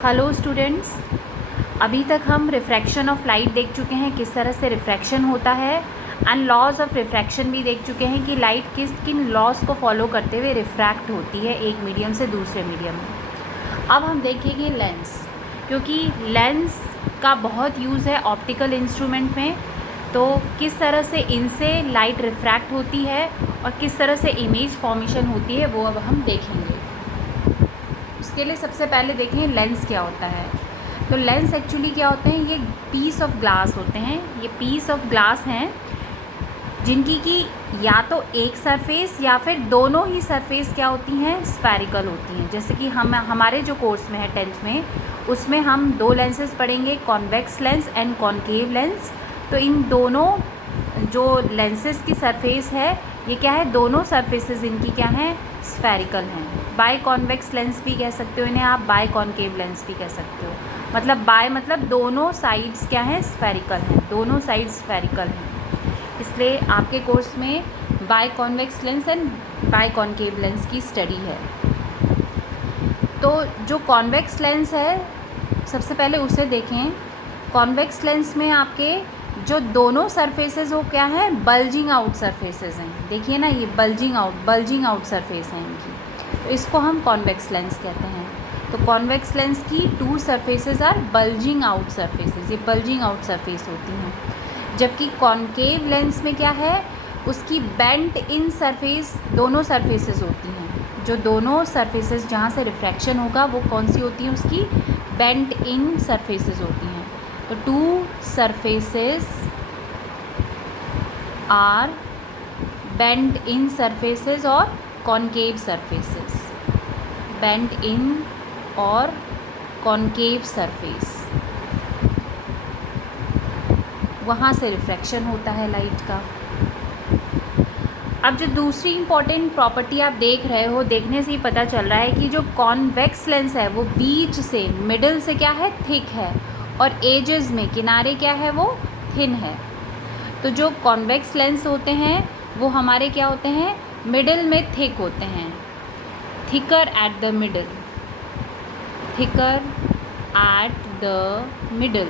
Hello students, अभी तक हम रिफ्रैक्शन ऑफ लाइट देख चुके हैं, किस तरह से रिफ्रैक्शन होता है, एंड लॉज ऑफ रिफ्रैक्शन भी देख चुके हैं कि लाइट किन लॉज को फॉलो करते हुए रिफ्रैक्ट होती है एक मीडियम से दूसरे मीडियम में। अब हम देखेंगे लेंस, क्योंकि लेंस का बहुत यूज़ है ऑप्टिकल इंस्ट्रूमेंट में। तो किस तरह से इनसे लाइट रिफ्रैक्ट होती है और किस तरह से इमेज फॉर्मेशन होती है वो अब हम देखेंगे। उसके लिए सबसे पहले देखें लेंस क्या होता है। तो लेंस एक्चुअली क्या होते हैं, ये पीस ऑफ ग्लास होते हैं। ये पीस ऑफ ग्लास हैं जिनकी कि या तो एक सरफेस या फिर दोनों ही सरफेस क्या होती हैं, स्फेरिकल होती हैं। जैसे कि हमारे जो कोर्स में है 10th में, उसमें हम दो लेंसेज पढ़ेंगे, convex lens and concave lens. तो इन दोनों जो लेंसेज की सरफेस है, ये क्या है, दोनों सरफेसेस इनकी क्या हैं, स्फेरिकल हैं। बाय कॉन्वेक्स लेंस भी कह सकते हो इन्हें आप, बाय कॉन्केव लेंस भी कह सकते हो। मतलब बाय मतलब दोनों साइड्स क्या हैं, स्फेरिकल हैं, दोनों साइड्स स्फेरिकल हैं। इसलिए आपके कोर्स में biconvex lens and biconcave lens की स्टडी है। तो जो कॉन्वेक्स लेंस है, सबसे पहले उसे देखें। कॉन्वेक्स लेंस में आपके जो दोनों सरफेसेस वो क्या है, बल्जिंग आउट सरफेसेस हैं। देखिए ना, ये बल्जिंग आउट सरफेस हैं इनकी, तो इसको हम कॉन्वेक्स लेंस कहते हैं। तो कॉन्वेक्स लेंस की two surfaces are bulging out surfaces, ये बल्जिंग आउट सरफेस होती हैं। जबकि कॉन्केव लेंस में क्या है, उसकी बेंट इन सरफेस दोनों सरफेसेस होती हैं। जो दोनों सरफेसेस जहाँ से रिफ्रैक्शन होगा वो कौन सी होती हैं, उसकी बेंट इन सरफेसेस होती हैं। तो two surfaces are bent in surfaces और कॉन्केव सरफेसेस, बेंट इन और कॉन्केव सरफेस, वहाँ से रिफ्रैक्शन होता है लाइट का। अब जो दूसरी इम्पॉर्टेंट प्रॉपर्टी आप देख रहे हो, देखने से ही पता चल रहा है कि जो कॉन्वेक्स लेंस है वो बीच से, मिडल से क्या है, थिक है, और एजेस में, किनारे क्या है, वो थिन है। तो जो कॉन्वेक्स लेंस होते हैं वो हमारे क्या होते हैं, मिडल में थिक होते हैं, thicker at the middle, thicker at the middle.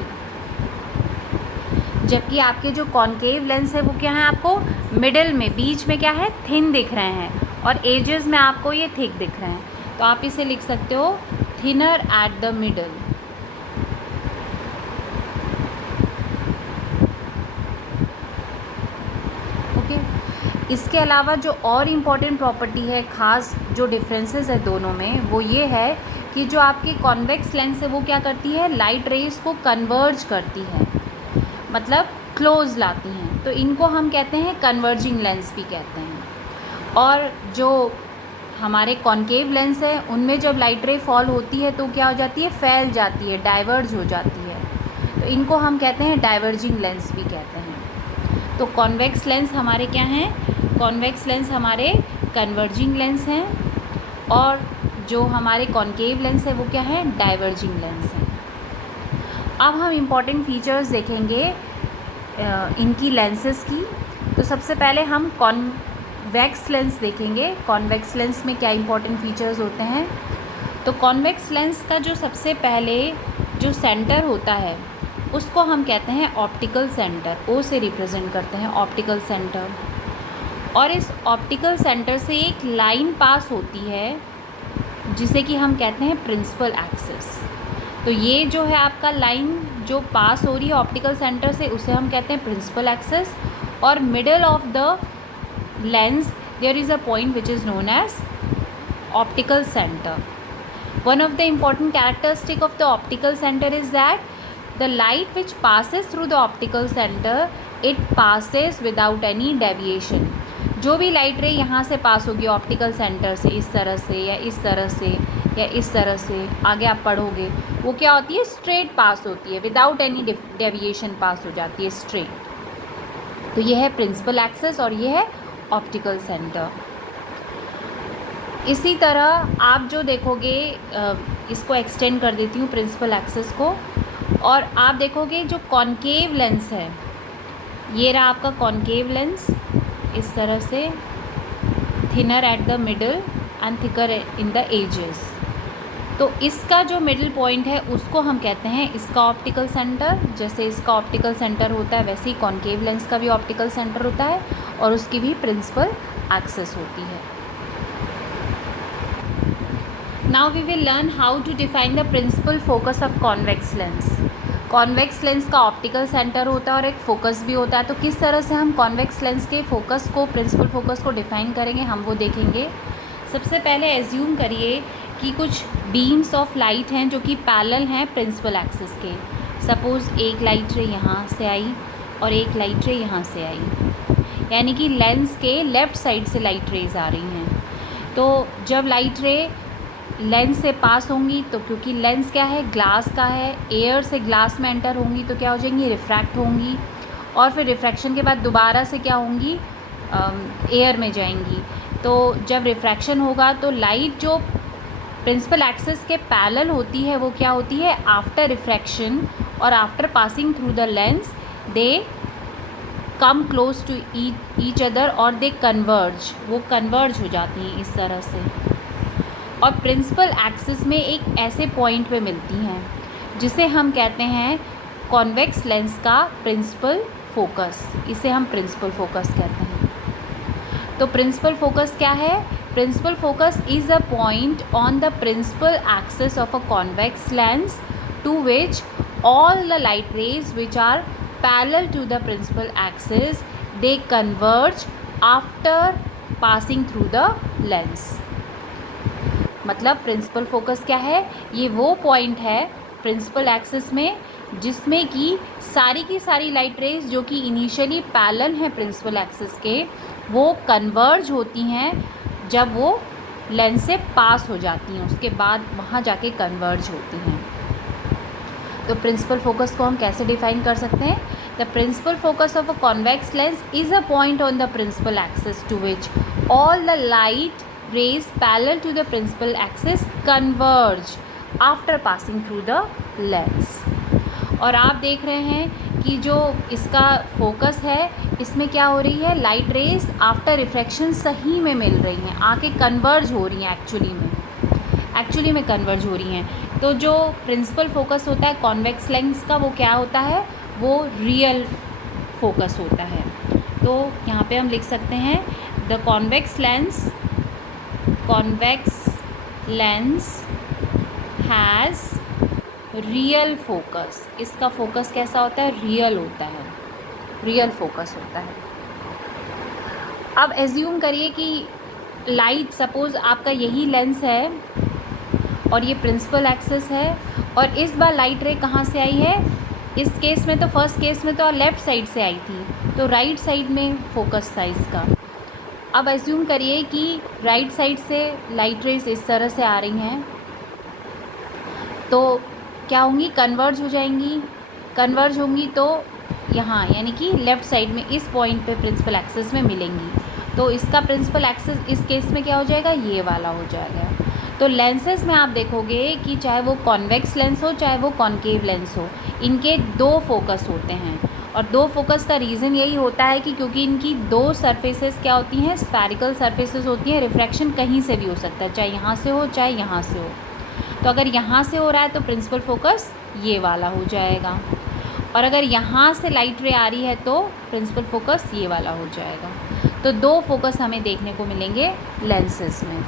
जबकि आपके जो कॉन्केव लेंस है वो क्या है, आपको मिडल में, बीच में क्या है, थिन दिख रहे हैं, और एजेस में आपको ये थिक दिख रहे हैं। तो आप इसे लिख सकते हो thinner at the middle. Okay. इसके अलावा जो और इम्पॉर्टेंट प्रॉपर्टी है, ख़ास जो डिफरेंसेस है दोनों में, वो ये है कि जो आपकी कॉन्वेक्स लेंस है वो क्या करती है, लाइट रेज को कन्वर्ज करती है, मतलब क्लोज लाती हैं। तो इनको हम कहते हैं कन्वर्जिंग लेंस भी कहते हैं। और जो हमारे कॉन्केव लेंस है उनमें जब लाइट रे फॉल होती है तो क्या हो जाती है, फैल जाती है, डाइवर्ज हो जाती है। तो इनको हम कहते हैं डाइवर्जिंग लेंस भी कहते हैं। तो कॉन्वेक्स लेंस हमारे क्या हैं, कॉन्वेक्स लेंस हमारे कन्वर्जिंग लेंस हैं, और जो हमारे कॉन्केव लेंस है वो क्या है, डाइवर्जिंग लेंस है। अब हम इम्पॉर्टेंट फीचर्स देखेंगे इनकी लेंसेज की। तो सबसे पहले हम कॉन्वेक्स लेंस देखेंगे। कॉन्वेक्स लेंस में क्या इम्पॉर्टेंट फीचर्स होते हैं। तो कॉन्वेक्स लेंस का जो सबसे पहले जो सेंटर होता है उसको हम कहते हैं ऑप्टिकल सेंटर, ओ से रिप्रेजेंट करते हैं ऑप्टिकल सेंटर। और इस ऑप्टिकल सेंटर से एक लाइन पास होती है जिसे कि हम कहते हैं प्रिंसिपल एक्सिस। तो ये जो है आपका लाइन जो पास हो रही है ऑप्टिकल सेंटर से, उसे हम कहते हैं प्रिंसिपल एक्सिस। और middle of the lens there is a point which is known as optical centre. One of the important characteristic of the optical center is that the light which passes through the optical center, it passes without any deviation. जो भी light रे यहाँ से पास होगी optical centre से, इस तरह से या इस तरह से या इस तरह से, आगे आप पढ़ोगे, वो क्या होती है, स्ट्रेट पास होती है, विदाउट एनी डेविएशन पास हो जाती है, स्ट्रेट। तो ये है प्रिंसिपल एक्सिस और ये है ऑप्टिकल सेंटर। इसी तरह आप जो देखोगे, इसको एक्सटेंड कर देती हूँ प्रिंसिपल एक्सिस को, और आप देखोगे जो कॉन्केव लेंस है, ये रहा आपका कॉन्केव लेंस, इस तरह से thinner at the middle and thicker in the edges. तो इसका जो मिडिल पॉइंट है उसको हम कहते हैं इसका ऑप्टिकल सेंटर। जैसे इसका ऑप्टिकल सेंटर होता है वैसे ही कॉन्केव लेंस का भी ऑप्टिकल सेंटर होता है और उसकी भी प्रिंसिपल एक्सिस होती है। Now we will learn how to define the principal focus of convex lens. Convex lens का ऑप्टिकल सेंटर होता है और एक फोकस भी होता है। तो किस तरह से हम कॉन्वेक्स लेंस के फोकस को, प्रिंसिपल फोकस को डिफाइन करेंगे, हम वो देखेंगे। सबसे पहले एज्यूम करिए कि कुछ बीम्स ऑफ लाइट हैं जो कि पैरेलल हैं प्रिंसिपल एक्सिस के। सपोज़ एक लाइट रे यहाँ से आई और एक लाइट रे यहाँ से आई, यानी कि लेंस के लेफ़्ट साइड से लाइट रेज आ रही हैं। तो जब लाइट रे लेंस से पास होंगी तो क्योंकि लेंस क्या है, ग्लास का है, एयर से ग्लास में एंटर होंगी तो क्या हो जाएंगी, रिफ्रैक्ट होंगी और फिर रिफ्रैक्शन के बाद दोबारा से क्या होंगी, एयर में जाएंगी। तो जब रिफ्रैक्शन होगा तो लाइट जो प्रिंसिपल एक्सिस के पैरेलल होती है वो क्या होती है, आफ्टर रिफ्रैक्शन और after passing through the lens they come close to each other और दे कन्वर्ज, वो कन्वर्ज हो जाती हैं इस तरह से और प्रिंसिपल एक्सिस में एक ऐसे पॉइंट पे मिलती हैं जिसे हम कहते हैं कॉन्वेक्स लेंस का प्रिंसिपल फोकस। इसे हम प्रिंसिपल फोकस कहते हैं। तो प्रिंसिपल फोकस क्या है? Principal focus is a point on the principal axis of a convex lens to which all the light rays which are parallel to the principal axis they converge after passing through the lens। मतलब principal focus क्या है? ये वो point है principal axis में जिसमें कि सारी की सारी लाइट रेज जो कि इनिशियली पैरेलल हैं प्रिंसिपल एक्सिस के, वो कन्वर्ज होती हैं जब वो लेंस से पास हो जाती हैं, उसके बाद वहाँ जाके कन्वर्ज होती हैं। तो प्रिंसिपल फोकस को हम कैसे डिफाइन कर सकते हैं? The principal focus of a convex lens is a point on the principal axis to which all the light rays parallel to the principal axis converge after passing through the lens। और आप देख रहे हैं कि जो इसका focus है इसमें क्या हो रही है, लाइट रेज आफ्टर रिफ्रैक्शन सही में मिल रही हैं, आके कन्वर्ज हो रही हैं, एक्चुअली में कन्वर्ज हो रही हैं। तो जो प्रिंसिपल फोकस होता है कॉन्वेक्स लेंस का वो क्या होता है, वो रियल फोकस होता है। तो यहाँ पे हम लिख सकते हैं the convex lens has real focus. इसका फोकस कैसा होता है, रियल होता है, रियल फोकस होता है। अब एज्यूम करिए कि लाइट, सपोज़ आपका यही लेंस है और ये प्रिंसिपल एक्सिस है और इस बार लाइट रे कहाँ से आई है, इस केस में तो फर्स्ट केस में तो लेफ़्ट साइड से आई थी, तो राइट साइड में फोकस था इसका। अब एज्यूम करिए कि राइट साइड से लाइट रेज इस तरह से आ रही हैं तो क्या होंगी, कन्वर्ज हो जाएंगी। कन्वर्ज होंगी तो यहाँ यानी कि लेफ़्ट साइड में इस पॉइंट पे प्रिंसिपल एक्सिस में मिलेंगी। तो इसका प्रिंसिपल एक्सिस इस केस में क्या हो जाएगा, ये वाला हो जाएगा। तो लेंसेज में आप देखोगे कि चाहे वो कॉन्वेक्स लेंस हो चाहे वो कॉन्केव लेंस हो, इनके दो फोकस होते हैं और दो फोकस का रीज़न यही होता है कि क्योंकि इनकी दो सरफेसेस क्या होती हैं, स्फेरिकल सरफेसेस होती हैं। रिफ्रैक्शन कहीं से भी हो सकता है, चाहे यहाँ से हो चाहे यहाँ से हो। तो अगर यहाँ से हो रहा है तो प्रिंसिपल फोकस ये वाला हो जाएगा और अगर यहाँ से लाइट रे आ रही है तो प्रिंसिपल फोकस ये वाला हो जाएगा। तो दो फोकस हमें देखने को मिलेंगे लेंसेज में।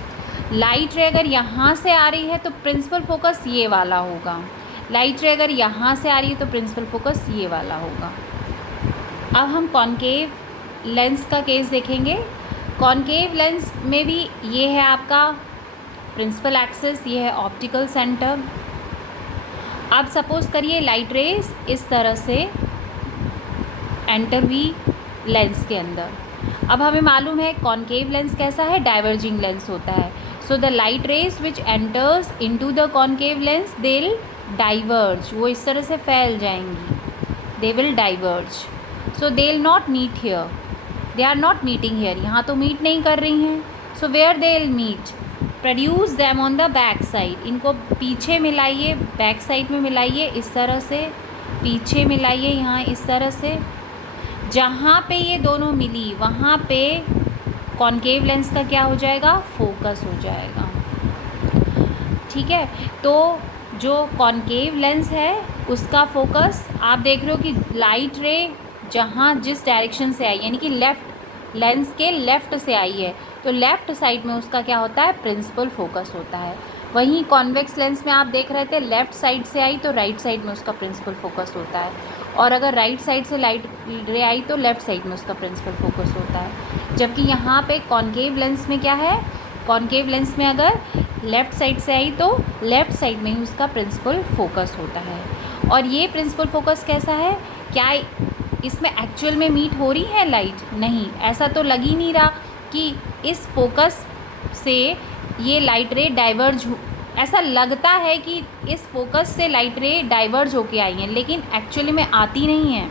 लाइट रे अगर यहाँ से आ रही है तो प्रिंसिपल फोकस ये वाला होगा, लाइट रे अगर यहाँ से आ रही है तो प्रिंसिपल फोकस ये वाला होगा। अब हम कॉन्केव लेंस का केस देखेंगे। कॉन्केव लेंस में भी ये है आपका प्रिंसिपल एक्सिस, ये है ऑप्टिकल सेंटर। अब सपोज़ करिए लाइट रेज इस तरह से एंटर हुई लेंस के अंदर। अब हमें मालूम है कॉन्केव लेंस कैसा है, डाइवर्जिंग लेंस होता है। So the light rays which enters into the concave lens they will diverge, वो इस तरह से फैल जाएंगी, they will diverge. So they will not meet here, they are not meeting here, यहाँ तो मीट नहीं कर रही हैं। So where they will meet, produce them on the back side, इनको पीछे मिलाइए, बैक साइड में मिलाइए इस तरह से, पीछे मिलाइए यहाँ इस तरह से। जहाँ पे ये दोनों मिली वहाँ पे कॉन्केव लेंस का क्या हो जाएगा, फोकस हो जाएगा। ठीक है। तो जो कॉनकेव लेंस है उसका फोकस आप देख रहे हो कि लाइट रे जहाँ जिस डायरेक्शन से आई, यानी कि लेफ़्ट, लेंस के लेफ़्ट से आई है, तो लेफ़्ट साइड में उसका क्या होता है, प्रिंसिपल फोकस होता है। वहीं कॉन्वेक्स लेंस में आप देख रहे थे लेफ़्ट साइड से आई तो राइट साइड में उसका प्रिंसिपल फोकस होता है, और अगर राइट साइड से लाइट रे आई तो लेफ़्ट साइड में उसका प्रिंसिपल फोकस होता है। जबकि यहाँ पे कॉनकेव लेंस में क्या है, कॉनकेव लेंस में अगर लेफ़्ट साइड से आई तो लेफ़्ट साइड में ही उसका प्रिंसिपल फोकस होता है। और ये प्रिंसिपल फोकस कैसा है, क्या इसमें एक्चुअल में मीट हो रही है लाइट, नहीं, ऐसा तो लग ही नहीं रहा कि इस फोकस से ये लाइट रे डाइवर्ज, ऐसा लगता है कि इस फोकस से लाइट रे डाइवर्ज होके आई हैं, लेकिन एक्चुअली में आती नहीं है।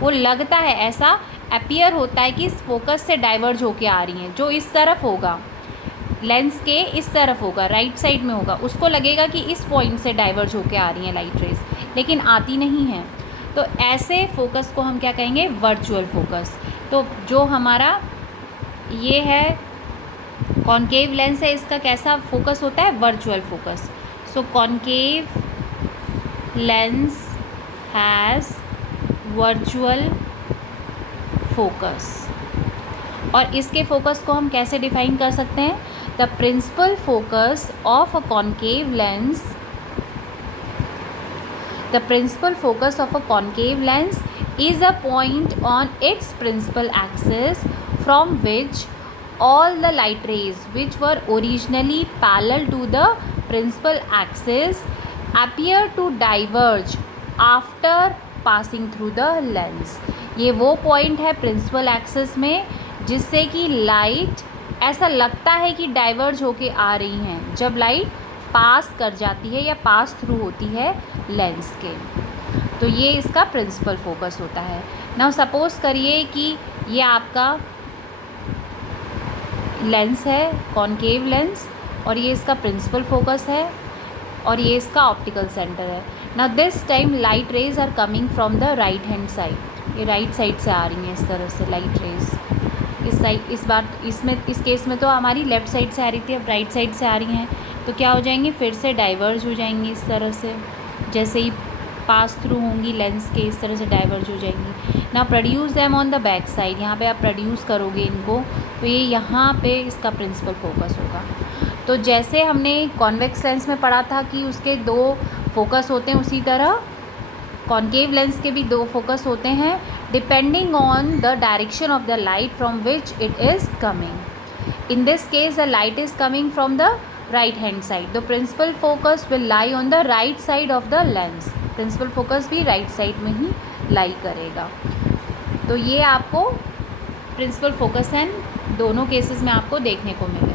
वो लगता है, ऐसा अपीयर होता है कि इस फोकस से डाइवर्ज होके आ रही हैं, जो इस तरफ होगा, लेंस के इस तरफ होगा, राइट साइड में होगा, उसको लगेगा कि इस पॉइंट से डाइवर्ज होके आ रही हैं लाइट रेज, लेकिन आती नहीं हैं। तो ऐसे फोकस को हम क्या कहेंगे, वर्चुअल फोकस। तो जो हमारा ये है कॉनकेव लेंस है, इसका कैसा फोकस होता है, virtual focus. So concave lens has virtual focus. और इसके फोकस को हम कैसे डिफाइन कर सकते हैं, the principal focus of a concave lens, the principal focus of a concave lens is a point on its principal axis from which all the light rays which were originally parallel to the principal axis appear to diverge after passing through the lens। ये वो point है principal axis में जिससे कि light ऐसा लगता है कि डाइवर्ज होके आ रही हैं जब लाइट पास कर जाती है या पास थ्रू होती है लेंस के। तो ये इसका प्रिंसिपल फोकस होता है। नाउ सपोज़ करिए कि ये आपका लेंस है, कॉनकेव लेंस, और ये इसका प्रिंसिपल फोकस है, और ये इसका ऑप्टिकल सेंटर है। Now this time light rays are coming from the right hand side, ये राइट साइड से आ रही हैं इस तरह से लाइट रेज, इस साइड, इस बार इसमें, इस केस में तो हमारी लेफ़्ट साइड से आ रही थी, अब राइट साइड से आ रही हैं, तो क्या हो जाएंगी, फिर से डाइवर्ज हो जाएंगी इस तरह से, जैसे ही पास थ्रू होंगी लेंस के, इस तरह से डाइवर्ज हो जाएंगी। ना produce them on the back side, यहाँ पे आप प्रोड्यूस करोगे इनको, तो ये यहाँ पे इसका प्रिंसिपल फोकस होगा। तो जैसे हमने कॉन्वेक्स लेंस में पढ़ा था कि उसके दो फोकस होते हैं, उसी तरह कॉनकेव लेंस के भी दो फोकस होते हैं, depending on the direction of the light from which it is coming. In this case the light is coming from the right hand side, the principal focus will lie on the right side of the lens, principal focus भी right side में ही lie करेगा। तो ये आपको principal focus and दोनों cases में आपको देखने को मिले।